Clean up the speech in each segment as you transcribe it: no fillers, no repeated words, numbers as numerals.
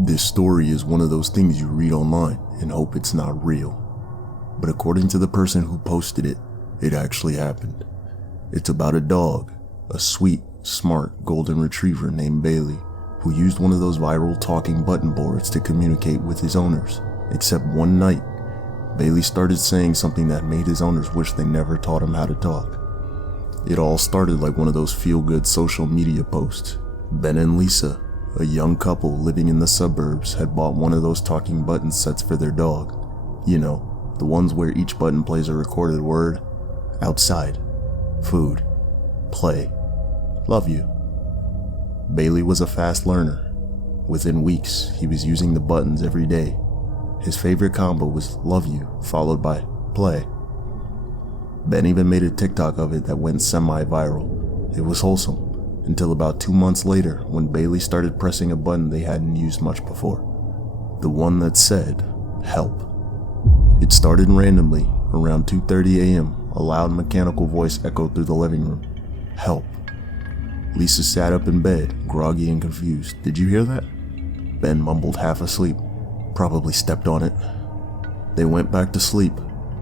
This story is one of those things you read online and hope it's not real. But according to the person who posted it, it actually happened. It's about a dog, a sweet, smart golden retriever named Bailey, who used one of those viral talking button boards to communicate with his owners. Except one night, Bailey started saying something that made his owners wish they never taught him how to talk. It all started like one of those feel-good social media posts. Ben and Lisa, a young couple living in the suburbs, had bought one of those talking button sets for their dog. You know, the ones where each button plays a recorded word. Outside, food, play, love you. Bailey was a fast learner. Within weeks, he was using the buttons every day. His favorite combo was love you, followed by play. Ben even made a TikTok of it that went semi-viral. It was wholesome, until about 2 months later when Bailey started pressing a button they hadn't used much before. The one that said, help. It started randomly. Around 2:30 a.m., a loud mechanical voice echoed through the living room. Help. Lisa sat up in bed, groggy and confused. Did you hear that? Ben mumbled, half asleep. Probably stepped on it. They went back to sleep,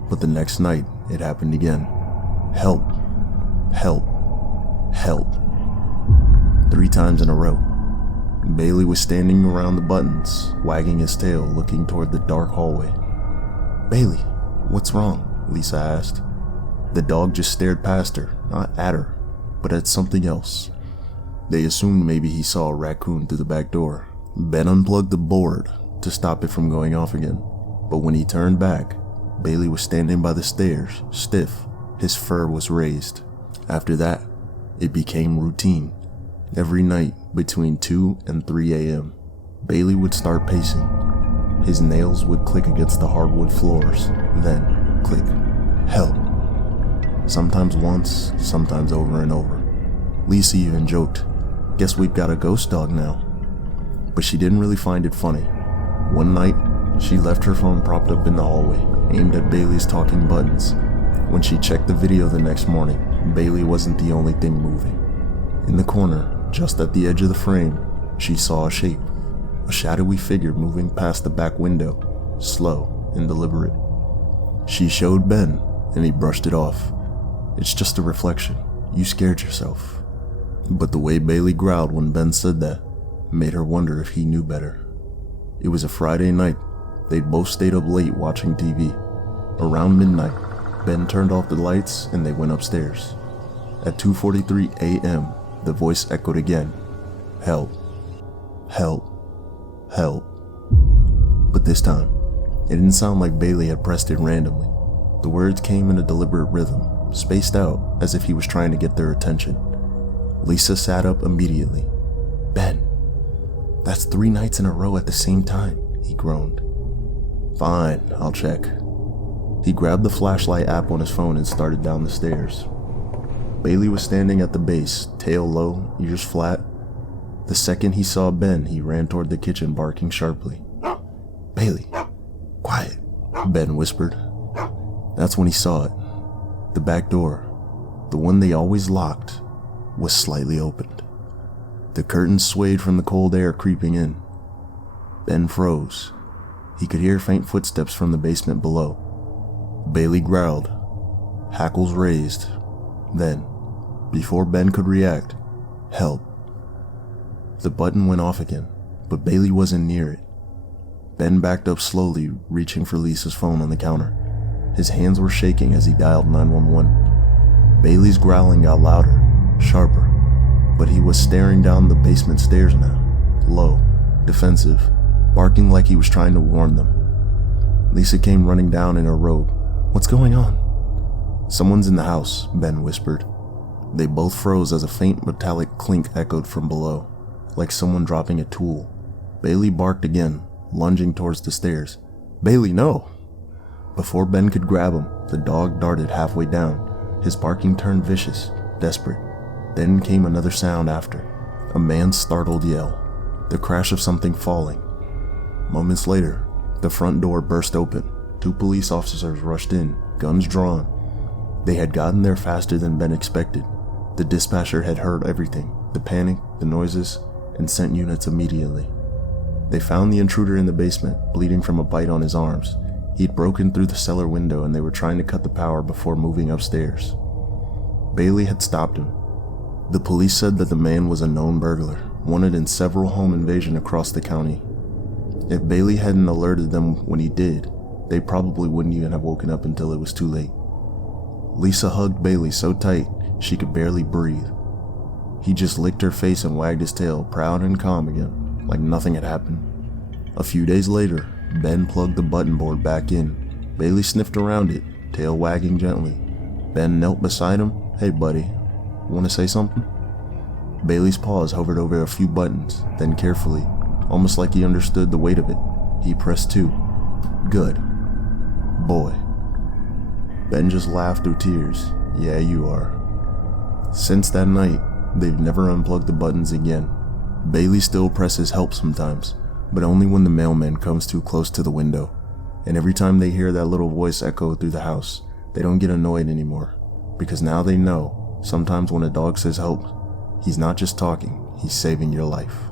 but the next night, it happened again. Help. Help. Help. 3 times in a row. Bailey was standing around the buttons, wagging his tail, looking toward the dark hallway. Bailey, what's wrong? Lisa asked. The dog just stared past her, not at her, but at something else. They assumed maybe he saw a raccoon through the back door. Ben unplugged the board to stop it from going off again, but when he turned back, Bailey was standing by the stairs, stiff. His fur was raised. After that, it became routine. Every night between 2 and 3 a.m., Bailey would start pacing. His nails would click against the hardwood floors, then click, help. Sometimes once, sometimes over and over. Lisa even joked, guess we've got a ghost dog now. But she didn't really find it funny. One night, she left her phone propped up in the hallway, aimed at Bailey's talking buttons. When she checked the video the next morning, Bailey wasn't the only thing moving. In the corner, just at the edge of the frame, she saw a shape, a shadowy figure moving past the back window, slow and deliberate. She showed Ben, and he brushed it off. It's just a reflection. You scared yourself. But the way Bailey growled when Ben said that made her wonder if he knew better. It was a Friday night. They'd both stayed up late watching TV. Around midnight, Ben turned off the lights and they went upstairs. At 2:43 a.m., the voice echoed again. Help. Help. Help. But this time, it didn't sound like Bailey had pressed it randomly. The words came in a deliberate rhythm, spaced out as if he was trying to get their attention. Lisa sat up immediately. Ben, that's 3 nights in a row at the same time, he groaned. Fine, I'll check. He grabbed the flashlight app on his phone and started down the stairs. Bailey was standing at the base, tail low, ears flat. The second he saw Ben, he ran toward the kitchen, barking sharply. Bailey, quiet, Ben whispered. That's when he saw it. The back door, the one they always locked, was slightly opened. The curtains swayed from the cold air creeping in. Ben froze. He could hear faint footsteps from the basement below. Bailey growled, hackles raised. Then, before Ben could react, help. The button went off again, but Bailey wasn't near it. Ben backed up slowly, reaching for Lisa's phone on the counter. His hands were shaking as he dialed 911. Bailey's growling got louder, sharper, but he was staring down the basement stairs now, low, defensive, barking like he was trying to warn them. Lisa came running down in her robe. What's going on? Someone's in the house, Ben whispered. They both froze as a faint metallic clink echoed from below, like someone dropping a tool. Bailey barked again, lunging towards the stairs. Bailey, no! Before Ben could grab him, the dog darted halfway down. His barking turned vicious, desperate. Then came another sound after, a man's startled yell, the crash of something falling. Moments later, the front door burst open. 2 police officers rushed in, guns drawn. They had gotten there faster than Ben expected. The dispatcher had heard everything, the panic, the noises, and sent units immediately. They found the intruder in the basement, bleeding from a bite on his arms. He'd broken through the cellar window and they were trying to cut the power before moving upstairs. Bailey had stopped him. The police said that the man was a known burglar, wanted in several home invasions across the county. If Bailey hadn't alerted them when he did, they probably wouldn't even have woken up until it was too late. Lisa hugged Bailey so tight she could barely breathe. He just licked her face and wagged his tail, proud and calm again, like nothing had happened. A few days later, Ben plugged the button board back in. Bailey sniffed around it, tail wagging gently. Ben knelt beside him. "Hey buddy, want to say something?" Bailey's paws hovered over a few buttons, then carefully, almost like he understood the weight of it, he pressed 2. "Good. Boy." Ben just laughed through tears. "Yeah, you are." Since that night, they've never unplugged the buttons again. Bailey still presses help sometimes, but only when the mailman comes too close to the window. And every time they hear that little voice echo through the house, they don't get annoyed anymore, because now they know sometimes when a dog says help, he's not just talking, he's saving your life.